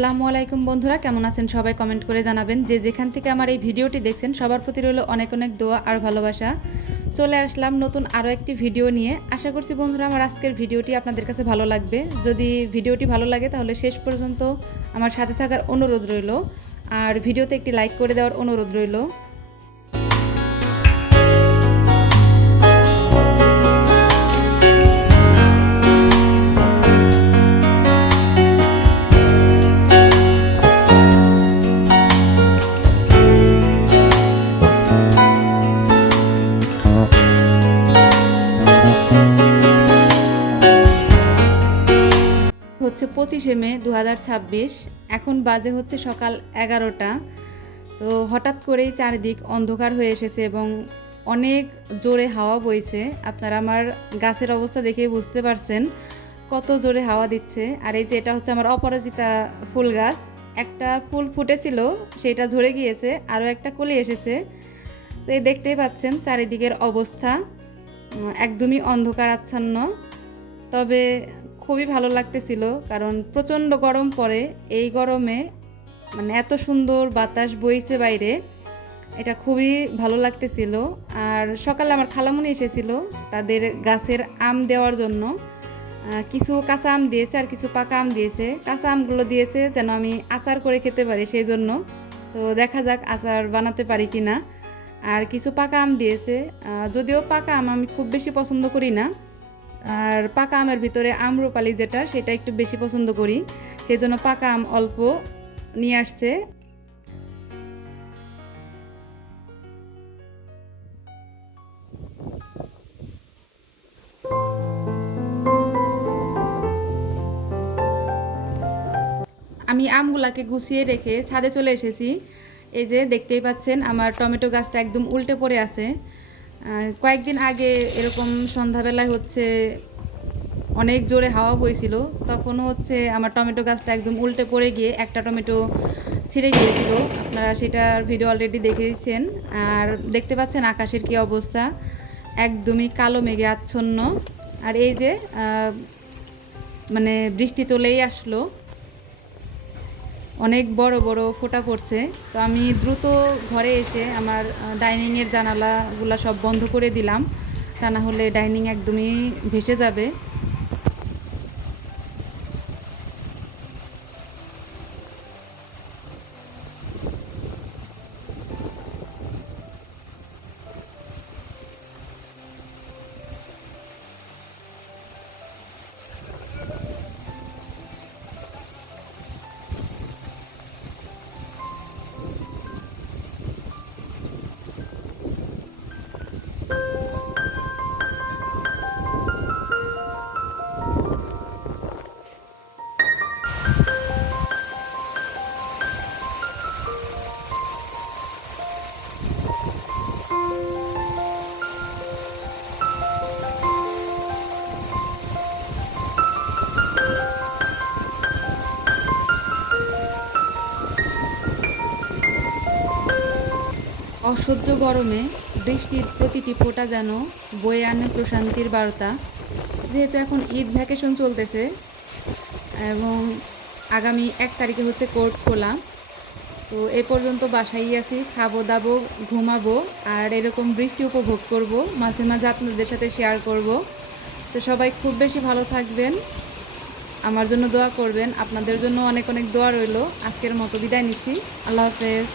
আসসালামু আলাইকুম বন্ধুরা, কেমন আছেন সবাই? কমেন্ট করে জানাবেন। যে যেখান থেকে আমার এই ভিডিওটি দেখছেন সবার প্রতি রইল অনেক অনেক দোয়া আর ভালোবাসা। চলে আসলাম নতুন আরও একটি ভিডিও নিয়ে। আশা করছি বন্ধুরা আমার আজকের ভিডিওটি আপনাদের কাছে ভালো লাগবে। যদি ভিডিওটি ভালো লাগে তাহলে শেষ পর্যন্ত আমার সাথে থাকার অনুরোধ রইল, আর ভিডিওতে একটি লাইক করে দেওয়ার অনুরোধ রইল। হচ্ছে 25শে মে 2026। এখন বাজে হচ্ছে সকাল 11টা। তো হঠাৎ করেই চারিদিক অন্ধকার হয়ে এসেছে এবং অনেক জোরে হাওয়া বইছে। আপনারা আমার গাছের অবস্থা দেখে বুঝতে পারছেন কত জোরে হাওয়া দিচ্ছে। আর এই যে এটা হচ্ছে আমার অপরাজিতা ফুল গাছ। একটা ফুল ফুটেছিল, সেটা ঝরে গিয়েছে, আরও একটা কলি এসেছে। তো এই দেখতেই পাচ্ছেন চারিদিকের অবস্থা একদমই অন্ধকার আচ্ছন্ন। তবে খুবই ভালো লাগতেছিল, কারণ প্রচণ্ড গরম পড়ে। এই গরমে মানে এত সুন্দর বাতাস বইছে বাইরে, এটা খুবই ভালো লাগতেছিল। আর সকালে আমার খালামুনি এসেছিল তাদের গাছের আম দেওয়ার জন্য। কিছু কাঁচা আম দিয়েছে আর কিছু পাকা আম দিয়েছে। কাঁচা আমগুলো দিয়েছে যেন আমি আচার করে খেতে পারি, সেই জন্য। তো দেখা যাক আচার বানাতে পারি কি না। আর কিছু পাকা আম দিয়েছে, যদিও পাকা আম আমি খুব বেশি পছন্দ করি না। আর পাকা আমের ভিতরে আম্রপালি যেটা, সেটা একটু বেশি পছন্দ করি, সেই জন্য পাকা আম অল্প নিয়ে আসছে। আমি আমগুলাকে গুছিয়ে রেখে ছাদে চলে এসেছি। এই যে দেখতেই পাচ্ছেন আমার টমেটো গাছটা একদম উল্টে পড়ে আছে। কয়েকদিন আগে এরকম সন্ধ্যাবেলায় হচ্ছে অনেক জোরে হাওয়া বইছিল, তখন হচ্ছে আমার টমেটো গাছটা একদম উল্টে পড়ে গিয়ে একটা টমেটো ছিঁড়ে গিয়েছিল। আপনারা সেটার ভিডিও অলরেডি দেখেছেন। আর দেখতে পাচ্ছেন আকাশের কি অবস্থা, একদমই কালো মেঘে আচ্ছন্ন। আর এই যে মানে বৃষ্টি চলেই আসলো, অনেক বড় বড় ফোঁটা পড়ছে। তো আমি দ্রুত ঘরে এসে আমার ডাইনিংয়ের জানালাগুলো সব বন্ধ করে দিলাম, তা না হলে ডাইনিং একদমই ভেসে যাবে। অসহ্য গরমে বৃষ্টির প্রতিটি ফোঁটা যেন বয়ে আনে প্রশান্তির বার্তা। যেহেতু এখন ঈদ ভ্যাকেশন চলতেছে এবং আগামী 1 তারিখে হচ্ছে কোর্ট খোলা, তো এ পর্যন্ত বাসায় আছি, খাবো দাবো ঘুমাবো আর এরকম বৃষ্টি উপভোগ করব, মাঝে মাঝে আপনাদের সাথে শেয়ার করব। তো সবাই খুব বেশি ভালো থাকবেন, আমার জন্য দোয়া করবেন। আপনাদের জন্য অনেক অনেক দোয়া রইল। আজকের মতো বিদায় নিচ্ছি, আল্লাহ হাফেজ।